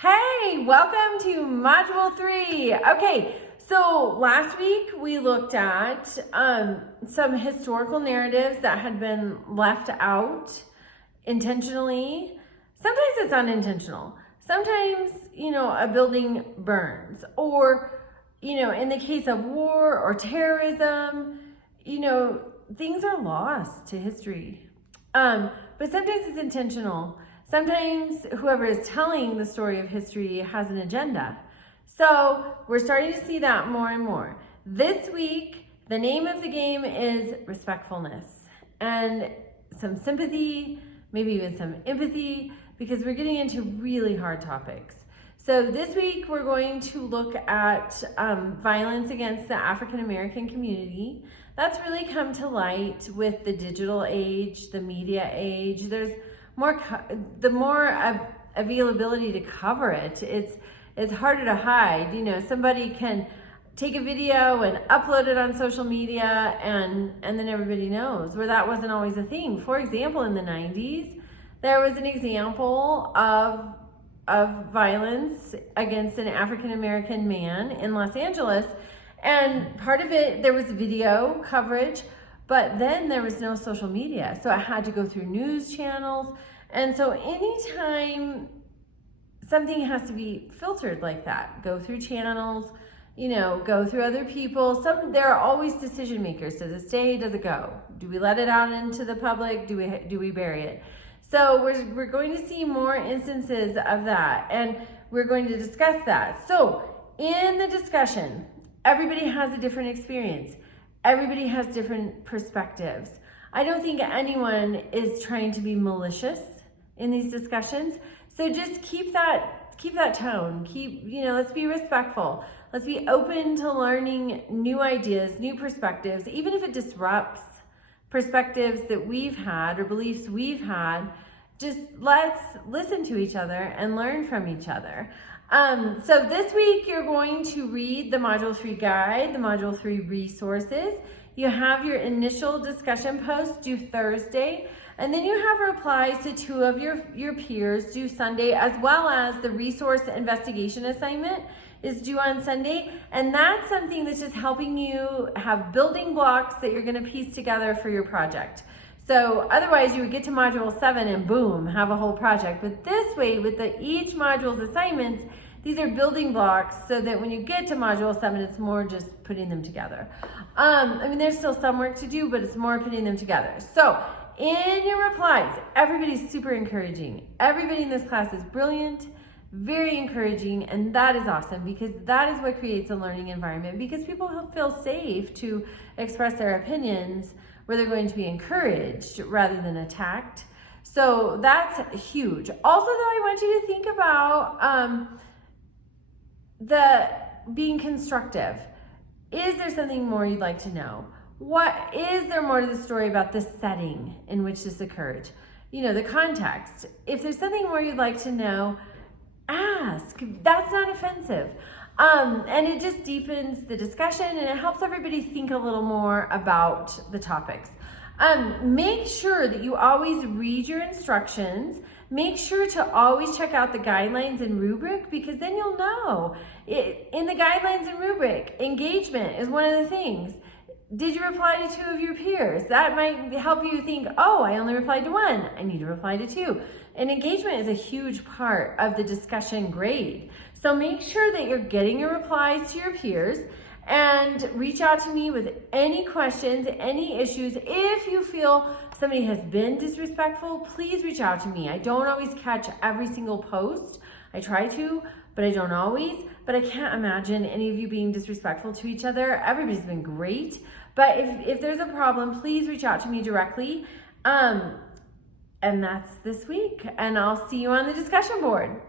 Hey, welcome to Module 3. Okay, so last week we looked at some historical narratives that had been left out intentionally. Sometimes it's unintentional. Sometimes, a building burns, or, in the case of war or terrorism, things are lost to history. But sometimes it's intentional. Sometimes whoever is telling the story of history has an agenda. So we're starting to see that more and more. This week, the name of the game is respectfulness and some sympathy, maybe even some empathy, because we're getting into really hard topics. So this week, we're going to look at violence against the African American community. That's really come to light with the digital age, the media age. There's more availability to cover it. It's harder to hide. Somebody can take a video and upload it on social media, and then everybody knows, where that wasn't always a thing. For example, in the 90s, there was an example of violence against an African American man in Los Angeles, and part of it, there was video coverage, but then there was no social media, so it had to go through news channels. And so anytime something has to be filtered like that, go through channels, go through other people, there are always decision makers. Does it stay? Does it go? Do we let it out into the public? Do we bury it? So we're going to see more instances of that, and we're going to discuss that. So in the discussion, everybody has a different experience. Everybody has different perspectives. I don't think anyone is trying to be malicious in these discussions. So just keep that tone. Let's be respectful. Let's be open to learning new ideas, new perspectives, even if it disrupts perspectives that we've had or beliefs we've had. Just let's listen to each other and learn from each other. So this week you're going to read the Module 3 guide, the Module 3 resources. You have your initial discussion post due Thursday, and then you have replies to 2 of your peers due Sunday, as well as the resource investigation assignment is due on Sunday. And that's something that's just helping you have building blocks that you're going to piece together for your project. So otherwise you would get to Module 7 and boom, have a whole project. But this way, with each module's assignments, these are building blocks so that when you get to Module 7, it's more just putting them together. There's still some work to do, but it's more putting them together. So in your replies, everybody's super encouraging. Everybody in this class is brilliant, very encouraging, and that is awesome, because that is what creates a learning environment, because people feel safe to express their opinions where they're going to be encouraged rather than attacked. So that's huge. Also, though, I want you to think about the being constructive. Is there something more you'd like to know? What is there more to the story about the setting in which this occurred? The context. If there's something more you'd like to know, ask. That's not offensive. And it just deepens the discussion, and it helps everybody think a little more about the topics. Make sure that you always read your instructions. Make sure to always check out the guidelines and rubric, because then you'll know. In the guidelines and rubric, engagement is one of the things. Did you reply to 2 of your peers? That might help you think, oh, I only replied to 1. I need to reply to 2. And engagement is a huge part of the discussion grade. So make sure that you're getting your replies to your peers, and reach out to me with any questions, any issues. If you feel somebody has been disrespectful, please reach out to me. I don't always catch every single post. I try to, but I don't always. But I can't imagine any of you being disrespectful to each other. Everybody's been great. But if there's a problem, please reach out to me directly. And that's this week. And I'll see you on the discussion board.